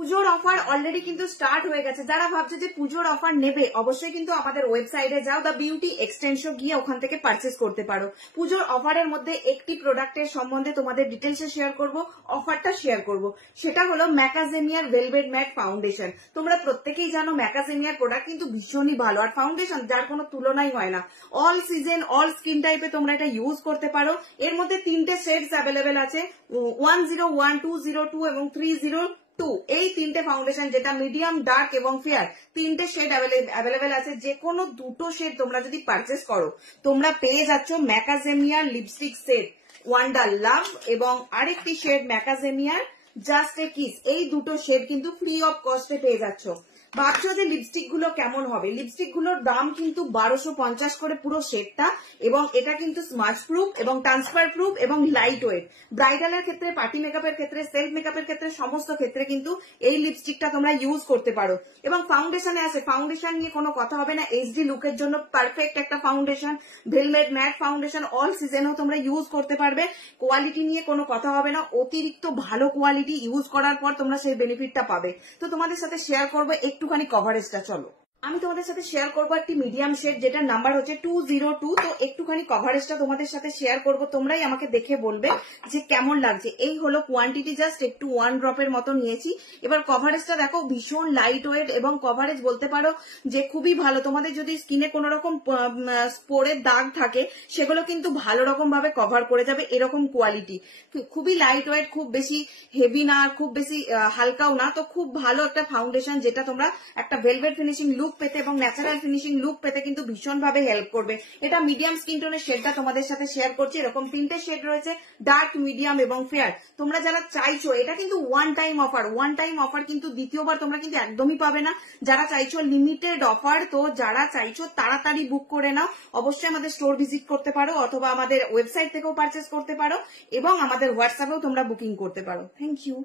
পুজোর offer already কিন্তু start হয়ে গেছে। যারা ভাবছে যে পুজোর অফার নেবে অবশ্যই কিন্তু আমাদের ওয়েবসাইটে যাও, দ্য বিউটি এক্সটেনশন গিয়ে ওখান থেকে পারচেস করতে পারো। পুজোর অফারের মধ্যে একটি প্রোডাক্টের সম্বন্ধে তোমাদের ডিটেলসে শেয়ার করব, অফারটা শেয়ার করব, সেটা হলো ম্যাকাজেমিয়ার ভেলভেট ম্যাট ফাউন্ডেশন। তোমরা প্রত্যেকেই জানো ম্যাকাজেমিয়ার প্রোডাক্ট কিন্তু ভীষণই ভালো, আর ফাউন্ডেশন যার কোনো তুলনাই হয় না। অল সিজন অল স্কিন টাইপে তোমরা এটা ইউজ করতে পারো। এর মধ্যে 3টে শেডস অ্যাভেলেবেল আছে, 101, 202 এবং 302। এই 3টে ফাউন্ডেশন, যেটা মিডিয়াম, ডার্ক এবং ফেয়ার, 3টে শেড অ্যাভেলেবেল আছে। যে কোনো 2টো শেড তোমরা যদি পারচেস করো তোমরা পেয়ে যাচ্ছ ম্যাকাজেমিয়ার লিপস্টিক সেট ওয়ান্ডার লাভ এবং আরেকটি শেড ম্যাকাজেমিয়ার জাস্ট এ কিস। এই 2টো শেড কিন্তু ফ্রি অফ কস্টে পেয়ে যাচ্ছ। ভাবছো যে লিপস্টিক গুলো কেমন হবে? লিপস্টিক গুলোর দাম কিন্তু 1250 করে পুরো সেটটা, এবং এটা কিন্তু স্মাচ প্রুফ এবং ট্রান্সফার প্রুফ এবং লাইট ওয়েট। ব্রাইডালের ক্ষেত্রে, পার্টি মেকআপের ক্ষেত্রে, সেলফ মেকআপের ক্ষেত্রে, সমস্ত ক্ষেত্রে কিন্তু এই লিপস্টিকটা তোমরা ইউজ করতে পারো। এবং ফাউন্ডেশনে আছে, ফাউন্ডেশন নিয়ে কোনো কথা হবে না, এইচডি লুকের জন্য পারফেক্ট একটা foundation, velvet matte foundation, all সিজনেও তোমরা ইউজ করতে পারবে। কোয়ালিটি নিয়ে কোনো কথা হবে না, অতিরিক্ত ভালো কোয়ালিটি, ইউজ করার পর তোমরা সেই বেনিফিটটা পাবে। তো তোমাদের সাথে শেয়ার করবো একটুখানি কভারেজটা। চলো আমি তোমাদের সাথে শেয়ার করবো একটি মিডিয়াম শেড, যেটার নাম্বার হচ্ছে 202। তো একটুখানি কভারেজটা তোমাদের সাথে শেয়ার করবো, তোমরাই আমাকে দেখে বলবে যে কেমন লাগছে। এই হলো কোয়ান্টিটি, জাস্ট একটু 1 ড্রপের মতো নিয়েছি। এবার কভারেজটা দেখো, ভীষণ লাইট ওয়েট এবং কভারেজ বলতে পারো যে খুবই ভালো। তোমাদের যদি স্কিনে কোনো রকম স্পোরের দাগ থাকে সেগুলো কিন্তু ভালো রকম ভাবে কভার করে যাবে, এরকম কোয়ালিটি। খুবই লাইট ওয়েট, খুব বেশি হেভি না, খুব বেশি হালকাও না। তো খুব ভালো একটা ফাউন্ডেশন, যেটা তোমরা একটা ভেলভেট ফিনিশিং লুক পেতে এবং ন্যাচারাল ফিনিশিং লুক পেতে কিন্তু ভীষণ ভাবে হেল্প করবে। এটা মিডিয়াম স্কিন টোনের শেডটা তোমাদের সাথে শেয়ার করছি। এরকম 3টে শেড রয়েছে, ডার্ক, মিডিয়াম এবং ফেয়ার। তোমরা যারা চাইছো, এটা কিন্তু ওয়ান টাইম অফার, কিন্তু দ্বিতীয়বার তোমরা কিন্তু একদমই পাবে না। যারা চাইছো লিমিটেড অফার, তো যারা চাইছো তাড়াতাড়ি বুক করে নাও। অবশ্যই আমাদের স্টোর ভিজিট করতে পারো অথবা আমাদের ওয়েবসাইট থেকেও পারচেস করতে পারো এবং আমাদের হোয়াটসঅ্যাপেও তোমরা বুকিং করতে পারো। Thank you.